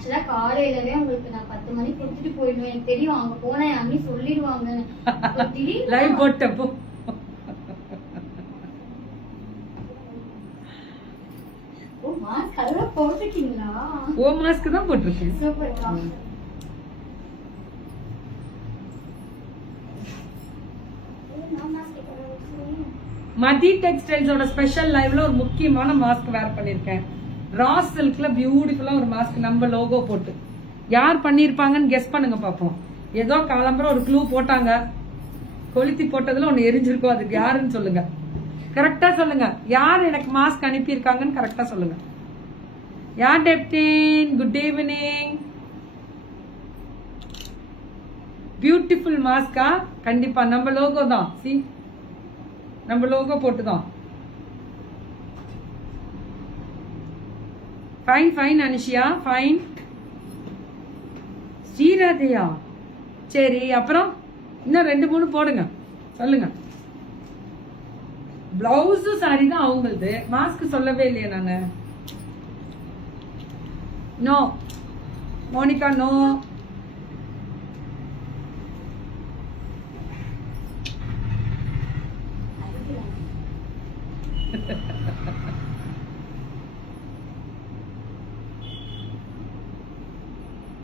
ஆக்சுவலா காலையிலவே உங்களுக்கு நான் 10 மணிக்கு கொடுத்துட்டு போயிடுவேன். எனக்கு தெரியும் அங்க போனா அண்ணி சொல்லிடுவாங்க. லைவ் போட்டப்போ ஓ மாஸ்க் அதெல்லாம் போட்டுட்டீங்களா? ஓ மாஸ்க் தான் போட்டிருக்கேன். சூப்பர்க்கா. மதி டெக்ஸ்டைல்ஸோட ஸ்பெஷல் லைவ்ல ஒரு முக்கியமான மாஸ்க் வேர் பண்ணிருக்கேன். ரா சில்க்ல பியூட்டிஃபுல்லா ஒரு மாஸ்க் நம்ம லோகோ போட்டு. யார் பண்ணிருப்பாங்கன்னு கெஸ் பண்ணுங்க பாப்போம். ஏதோ காலம்பர ஒரு க்ளூ போட்டாங்க, கொளுத்தி போட்டதுல ஒன்னு எரிஞ்சிருக்கும். அதுக்கு யாருன்னு சொல்லுங்க, கரெக்டா சொல்லுங்க. யார் எனக்கு மாஸ்க் அனுப்பியிருக்காங்கன்னு கரெக்டா சொல்லுங்க. யார் டெப்டின்? Good evening. பியூட்டிஃபுல் மாஸ்கா? கண்டிப்பா நம்ம லோகோ தான். சி, நம்ம லோகோ போட்டுதான். Fine fine Anushiya, fine. ஸ்ரீராதையா, சரி. அப்புறம் இன்னும் 2-3 போடுங்க, சொல்லுங்க. பிளவுஸ் சாரி தான் அவங்களது, மாஸ்க் சொல்லவே இல்லையே நானு. No Monica, no.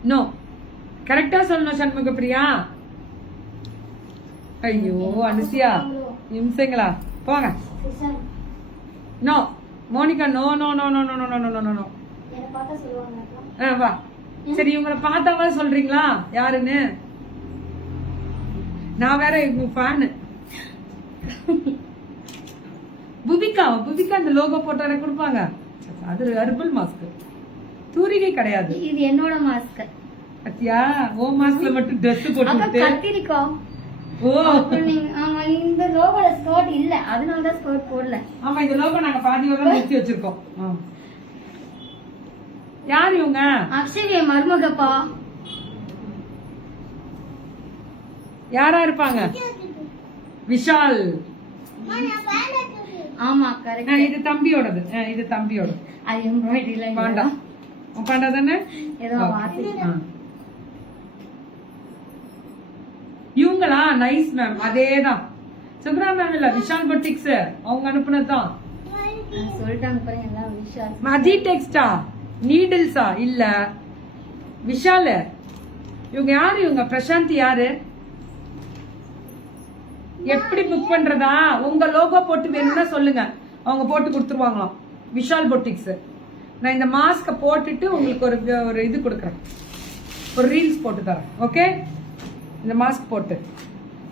நோ, கரெக்டா சொல்லணும் சண்முக பிரியா. ஐயோ அனுசியா, நிமிஷங்களா போங்க. No Monica, no no no no no no no no no no. வா, சரி. இவங்களை பார்த்தாவா சொல்றீங்களா யாருன்னு? நான் வேற இவங்க ஃபேனு. புபிகா, புபிகா அந்த லோகோ போட்டோ எனக்கு கொடுப்பாங்க. அது ஹெர்பல் மாஸ்க், தூரிகை கிடையாது. இது என்னோட மாஸ்க். அத்தியா, ஓ மாஸ்க்ல மட்டும் Dress போட்டுட்டு கத்திரிக்கா. ஓ ஆமா, இந்த லோகோல ஸ்கர்ட் இல்ல, அதனால தான் ஸ்கர்ட் போடல. ஆமா, இந்த லோகோ நாங்க பாதி வரை நிறுத்தி வச்சிருக்கோம். யார் இவங்க? அக்ஷய மருமகப்பா. யாரா இருப்பாங்க? விஷால். ஆமா கரெக்ட். இது தம்பியோடது. இது தம்பியோட. அது எம்ப்ராய்டரில பாண்டா பாண்டா தானே ஏதோ வாசி. இவங்களா? நைஸ் மேம், அதேதான். சுப்ரா மேம் இல்ல, விஷால் பொட்டிக்ஸ் அவங்க அனுப்புனதுதான். சொல்லிட்டாங்க பாருங்க எல்லாம் விஷால். மதி டெக்ஸ்டா? நீடில்ஸா? இல்ல, விஷால். இவங்க யாரு? இவங்க பிரசாந்தி யாரு? எப்படி புக் பண்றதா? உங்க லோகோ போட்டு வேணும்னா சொல்லுங்க, அவங்க போட்டு கொடுத்துருவாங்களாம். விஷால் பொட்டிக்ஸ். நான் இந்த மாஸ்க போட்டுட்டு உங்களுக்கு ஒரு இது கொடுக்குறேன், ஒரு ரீல்ஸ் போட்டு தரேன். ஓகே, இந்த மாஸ்க் போட்டு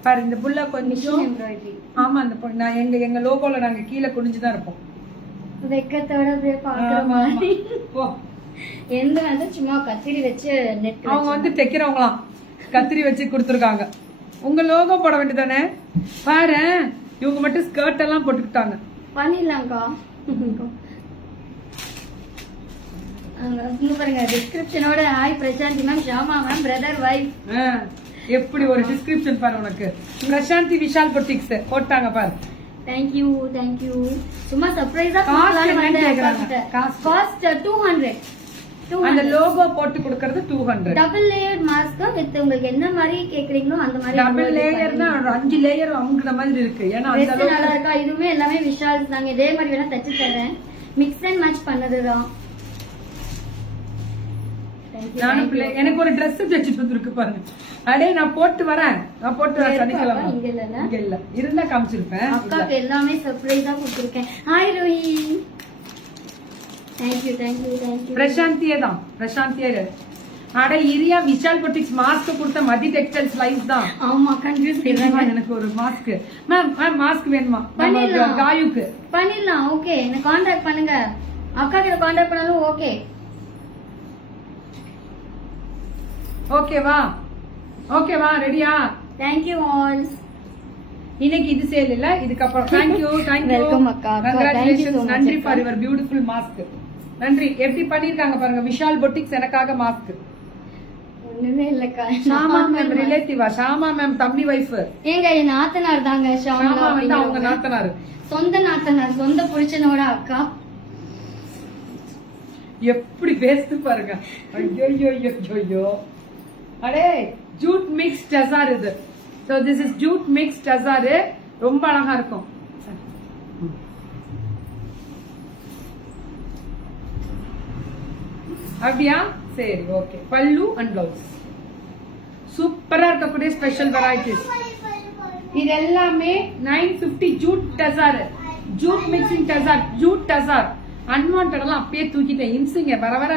பாரு. இந்த புள்ள கொஞ்சம் எம்ப்ராய்டரி. ஆமா, அந்த நான் எங்க லோகோல நாங்க கீழே குனிஞ்சுதான் இருப்போம். வெக்கத்தோட அப்படியே பாக்குற மாதிரி. எந்த வந்து சும்மா கத்திரி வச்சு நெட் அவங்க வந்து தைக்கிறவங்களாம், கத்திரி வச்சு கொடுத்துருக்காங்க. உங்க லோகோ போட வேண்டியதானே? பாரு, இவங்க மட்டும் ஸ்கர்ட் எல்லாம் போட்டுக்கிட்டாங்க. பண்ணிடலாம்க்கா. பாருங்க டிஸ்கிரிப்ஷனோட hi Prasanthi ma'am, Shama ma'am, brother wife. எப்படி ஒரு டிஸ்கிரிப்ஷன் பாரு உனக்கு. பிரசாந்தி விஷால் பொட்டிக்ஸ் போட்டாங்க பாரு. Thank you thank you. சும்மா சர்ப்ரைஸா காஸ்ட் 200. அந்த லோகோ போட்டு கொடுக்கிறது 200. டபுள் லேயர் மாஸ்க் வித் உங்களுக்கு என்ன மாதிரி கேக்குறீங்களோ அந்த மாதிரி. டபுள் லேயர்னா 5 லேயர் அமுக்குற மாதிரி இருக்கு. ஏன்னா அந்த அளவுக்கு நல்லா இருக்கா. இதுவுமே எல்லாமே விஷால்ஸ் தாங்க. இதே மாதிரி வேணா தச்சு தரேன். மிக்ஸ் அண்ட் மேட்ச் பண்ணதுதான். எனக்கு ஒரு Dress தைச்சிட்டு வந்துருக்கு பாருங்க. அடே நான் போட்டு வரேன், நான் போட்டு வரேன். சனிக்கிழமை இங்க இல்ல, இருந்தா காமிச்சிருப்பேன். அக்காக்கு எல்லாமே சர்ப்ரைஸா கொடுத்துருக்கேன். Hi Rohi. Thank you thank you thank you. பிரசாந்தியே தான், பிரசாந்தியே. அட இரியா, விஷால் பொட்டிக்ஸ் மாஸ்க் கொடுத்த மதி டெக்ஸ்டைல்ஸ் லைவ் தான். ஆமா, கன்ஃபியூஸ் பண்ணிடுறாங்க. எனக்கு ஒரு மாஸ்க் மேம். மாஸ்க் வேணுமா? பண்ணிடலாம், காயுக்கு பண்ணிடலாம். ஓகே, என்ன கான்டாக்ட் பண்ணுங்க. அக்கா கிட்ட கான்டாக்ட் பண்ணாலும் ஓகே. ஓகேவா? ஓகேவா? ரெடியா? Thank you all. இன்னைக்கு இது சேல் இல்ல, இதுக்கப்புறம். Thank you thank you. வெல்கம் அக்கா. கங்க்ராச்சுலேஷன்ஸ். நன்றி ஃபார் யுவர் பியூட்டிஃபுல் மாஸ்க். நன்றி. எப்படி பண்ணிருக்காங்க பாருங்க விஷால் பொட்டிக்ஸ் எனக்காக மாஸ்க். ஒண்ணுமே இல்லக்கா. ஷாமா மேம் ரிலேட்டிவா? ஷாமா மேம் தம்பி வைஃப். ஏங்க என் நாத்தனார் தாங்க. ஷாமா வந்து அவங்க நாத்தனார், சொந்த நாத்தனார், சொந்த புருஷனோட அக்கா. எப்படி பேசுது பாருங்க. ஐயோ ஐயோ ஐயோ. அடே ஜூட் மிக்ஸ் டசார் இது. So this is jute mix tussar. ரொம்ப அழகா இருக்கும். அப்படியா? சரி, ஓகே. பல்லு அண்ட் பிளவுஸ் சூப்பரா இருக்கக்கூடிய ஸ்பெஷல் வெரைட்டிஸ். இது எல்லாமே 950 jute tussar, jute mixing tussar, jute tussar. அன்வான்டெல்லாம் அப்படியே தூக்கிட்டேன். இம்சிங்க வர வர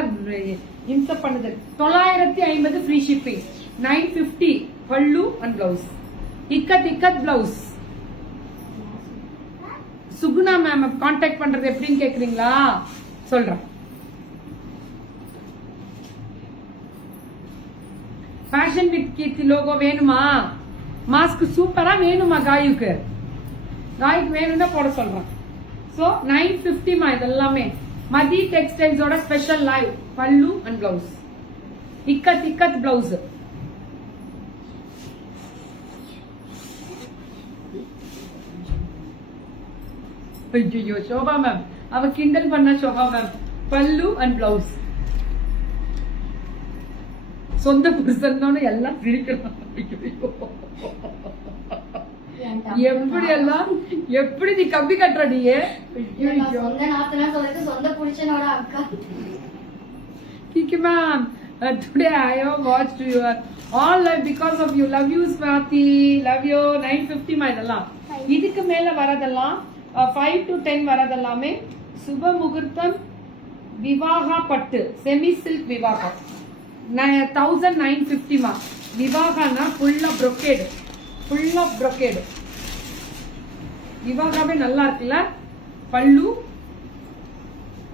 இம்ச பண்ணுது. 950 ஃப்ரீ ஷிப்பிங். 950 பல்லு and blouse. Ikat blouse. Suguna ma'am contact பண்றது எப்படின்னு கேக்குறீங்களா? சொல்றேன். ஃபேஷன் வித் கீர்த்தி லோகோ வேணுமா? மாஸ்க் சூப்பரா வேணுமா? காயுக்கு வேணும்னா போட சொல்றேன். சோ 950 மா இதெல்லாமே. மதி டெக்ஸ்டைல்ஸோட ஸ்பெஷல் லைவ் பல்லு அண்ட் பிளவுஸ். இக்கத் பிளவுஸ். ஐயோ சோபா மேம் அவ கிண்டல் பண்ண. சோபா மேம் பல்லு அண்ட் பிளவுஸ். சொந்த புருஷன் எல்லாம் சிரிக்கலாம். எப்படி நீ கம்பி கட்டுற? நீயே சொந்த புருஷனோட அக்கா. Ma'am today I have watched your all live because of you. Love you Swati. Love you. 950 மா இதெல்லாம். இதுக்கு மேல வரதெல்லாம் 5 to 10 வரதெல்லாமே சுப முகூர்த்தம் விவாகா பட்டு செமி சில்க் விவாகா 1950 மா. விவாகானா full of brocade, full of brocade. விவாகாவே நல்லா இருக்குல்ல? பல்லு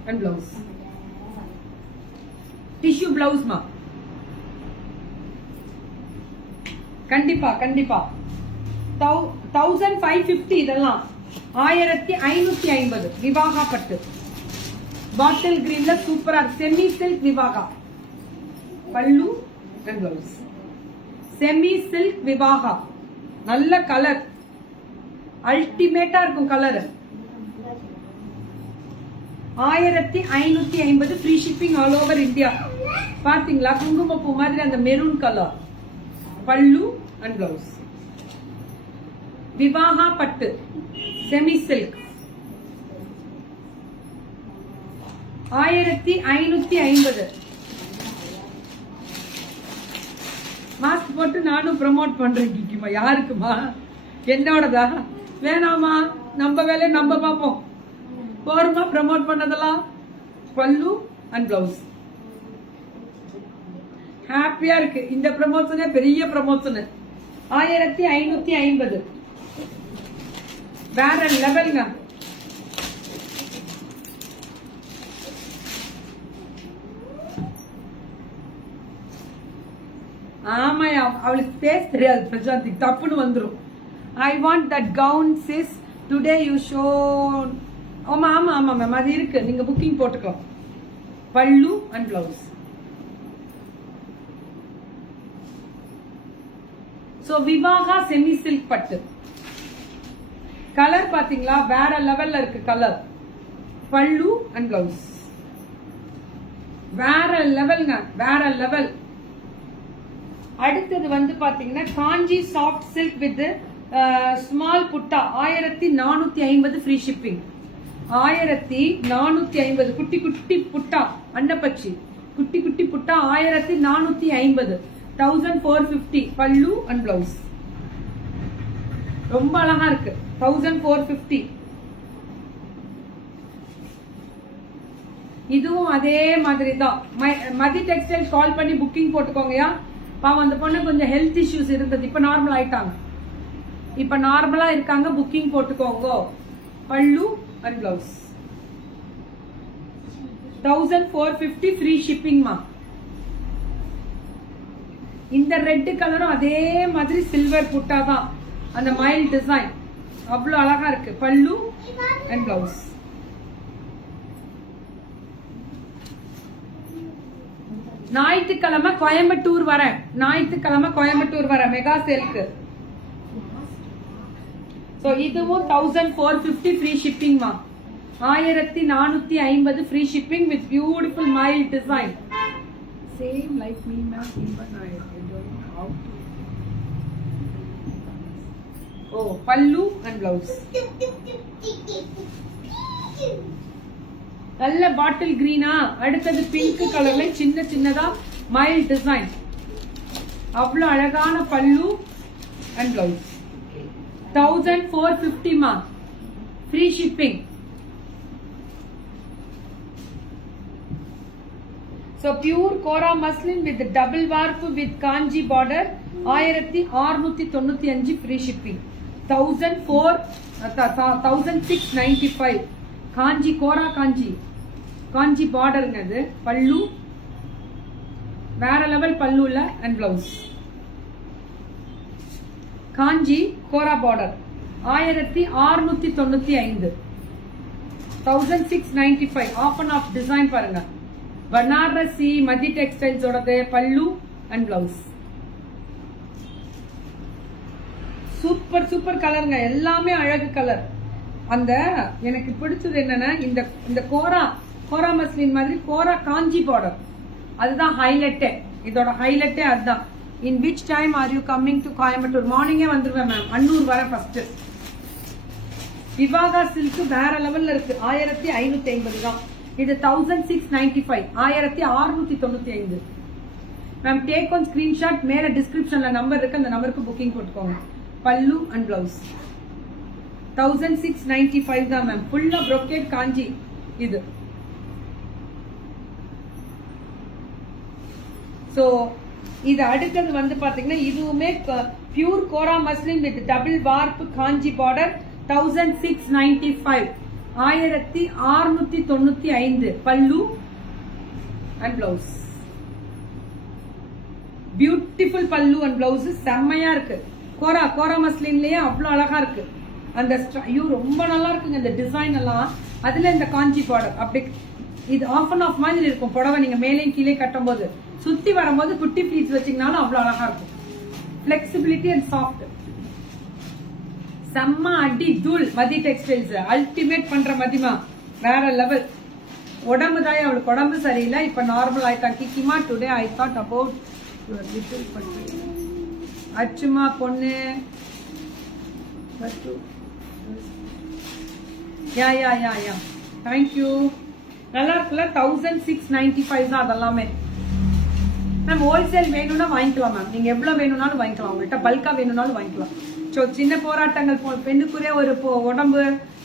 அண்ட் பிளவுஸ். டிஷ்யூ பிளவுஸ் மா. கண்டிப்பா 1550 இதெல்லாம் 1550 விவாகா பட்டு. பாட்டில் கிரீன்ல சூப்பரா செமி சில்க் விவாகா பல்லு and blouse. Semi silk Vivaha நல்ல கலர், அல்டிமேட்டா இருக்கும் colour. 1550 free shipping all over India. பாத்தீங்களா? குங்குமப்பூ மாதிரி அந்த மெரூன் கலர் பல்லு அண்ட் பிளவுஸ். விவாகா பட்டு செமி சில்க் 1550. மாஸ்க் போட்டு நானும் ப்ரமோட் பண்றேன். கிக்கிமா யாருக்குமா? என்னோடதா? வேணாமா? நம்ம வேலையை நம்ம பார்ப்போம். போருமா ப்ரமோட் பண்ணதெல்லாம்? பல்லு அண்ட் பிளவுஸ். ஹாப்பியா இருக்கு. இந்த ப்ரமோஷனே பெரிய ப்ரமோஷன். 1550 வேற லெவல்ங்க. ஆமாயா அவளுக்கு பேச தெரியாது பிரசாந்தி. தப்புன்னு வந்துரும். I want that gown sis today you show. ஆமா ஆமா ஆமா மேம் அது இருக்கு. நீங்க புக்கிங் போட்டுக்கலாம். பல்லு and blouse. So Vivaha semi silk பட்டு. கலர் பாத்தீங்களா? வேற லெவல்ல இருக்கு கலர். பல்லு அண்ட் பிளவுஸ் வேற லெவல்ங்க, வேற லெவல். அடுத்தது வந்து பாத்தீங்கன்னா காஞ்சி சாஃப்ட் சில்க் வித் ஸ்மால் புட்டா 1450 ஃப்ரீ ஷிப்பிங். 1450 குட்டி குட்டி புட்டா அன்னப்பச்சி குட்டி குட்டி புட்டா 1450. 1450 பல்லு அண்ட் பிளவுஸ். ரொம்ப அழகா இருக்கு. 1450. இதுவும் அதே மாதிரி தான். மதி டெக்ஸ்டைல் கால் பண்ணி புக்கிங் போட்டுக்கோங்கயா. பாவம் அந்த பொண்ணு கொஞ்சம் ஹெல்த் இஷ்யூஸ் இருந்தது. இப்ப நார்மல் ஆயிட்டாங்க. இப்ப நார்மலா இருக்காங்க. புக்கிங் போட்டுக்கோங்க. பல்லு அண்ட் பிளவுஸ் 1450 ஃப்ரீ ஷிப்பிங் மா. இந்த ரெட் கலரும் அதே மாதிரி சில்வர் புட்டா தான். அந்த மைல் டிசைன் அவ்வளவு அழகா இருக்கு. பல்லு அண்ட் பிளவுஸ். ஞாயிற்றுக்கிழமை கோயம்புத்தூர் வரேன். ஞாயிற்றுக்கிழமை கோயம்புத்தூர் வரேன் மெகா சேலுக்கு. சோ இதுவும் 1450 ஃப்ரீ ஷிப்பிங் மா. 1450 free shipping with beautiful mild design. Same like me ma'am, even I don't know how to. Oh, pallu and blouse. நல்ல பாட்டில் கிரீனா, அடுத்தது பிங்க் கலர்ல சின்ன சின்னதா மைல்ட் டிசைன். அவ்வளவு அழகான பல்லு அண்ட் பிளவுஸ். 1450 மா, free shipping. So pure Kora muslin with double warp with kanji border 1695 free shipping. 1695 kanji Kora kanji border ngadu pallu vera level pallu la and blouse. Kanji Kora border 1695 1695 off and off design parunga. Banarasi Madhi Textiles ஓடது பல்லு and blouse. Super super கலருங்க, எல்லாமே அழகு colour. அந்த எனக்கு பிடிச்சது என்னன்னா இந்த கோரா muslin மாதிரி கோரா காஞ்சி பார்டர், அதுதான் ஹைலைட்டே. இதோட ஹைலைட்டே அதுதான். In which time are you coming to Coimbatore? மார்னிங்கே வந்துருவேன் மேம். அன்னூர் வர ஃபர்ஸ்ட். விவாகா சில்க் வேற லெவல்ல இருக்கு, 1550 தான். இது 1695 1695 மேம். டேக் ஒன் ஸ்கிரீன்ஷாட், மேல டிஸ்கிரிப்ஷன்ல நம்பர் இருக்கு, அந்த நம்பருக்கு புக்கிங் போட்டுக்கோங்க. பல்லு அண்ட் பிளவுஸ் 1695 தான் மேம். ஃபுல்லா brocade காஞ்சி இது. சோ இது அடுத்தது வந்து பாத்தீங்கன்னா இதுவுமே pure kora muslin with double warp Kanchi border 1695 1695 பல்லு அண்ட் பிளவுஸ். பியூட்டிஃபுல் பல்லு அண்ட் பிளவுஸ் செம்மையா இருக்கு. கோரா மஸ்லின்லயே அவ்வளவு அழகா இருக்கு. அந்த ஐயோ ரொம்ப நல்லா இருக்குங்க இந்த டிசைன் எல்லாம். அதுல இந்த காஞ்சி பார்டர் அப்படி இது ஆஃப் அண்ட் ஆஃப் மாதிரி இருக்கும் புடவை. நீங்க மேலேயும் கீழே கட்டும் போது சுத்தி வரும்போது குட்டி ப்ளீட்ஸ் வச்சீங்கனாலும் அவ்வளவு அழகா இருக்கும். Flexibility and soft. செம்ம அடி தூள். மதி டெக்ஸ்டைல்ஸ் அல்டிமேட் பண்ற மதிமா வேற லெவல். உடம்பு தான் அவளுக்கு உடம்பு சரியில்லை, இப்ப நார்மல் ஆயிட்டா. கிக்கிமா today I thought about your little பண்ணி அச்சுமா பொண்ணு. Yeah yeah yeah yeah thank you. நல்லா இருக்குல்ல? 1695 தான் அதெல்லாமே மேம். ஹோல்சேல் வேணும்னா வாங்கிக்கலாம் மேம். நீங்க எவ்வளவு வேணும்னாலும் வாங்கிக்கலாம். உங்கள்கிட்ட பல்கா வேணும்னாலும் வாங்கிக்கலாம். சின்ன போராட்டங்கள் பெண்ணுக்குரிய ஒரு உடம்பு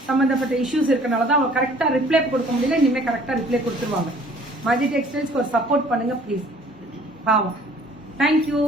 சம்பந்தப்பட்ட இஷ்யூஸ் இருக்கனாலதான் அவங்க கரெக்டா ரிப்ளை கொடுக்க முடியல. இனிமே கரெக்டா ரிப்ளை கொடுத்துருவாங்க. மதி டெக்ஸ்டைல்ஸ்க்கு ஒரு சப்போர்ட் பண்ணுங்க ப்ளீஸ். பாவம். தேங்க்யூ.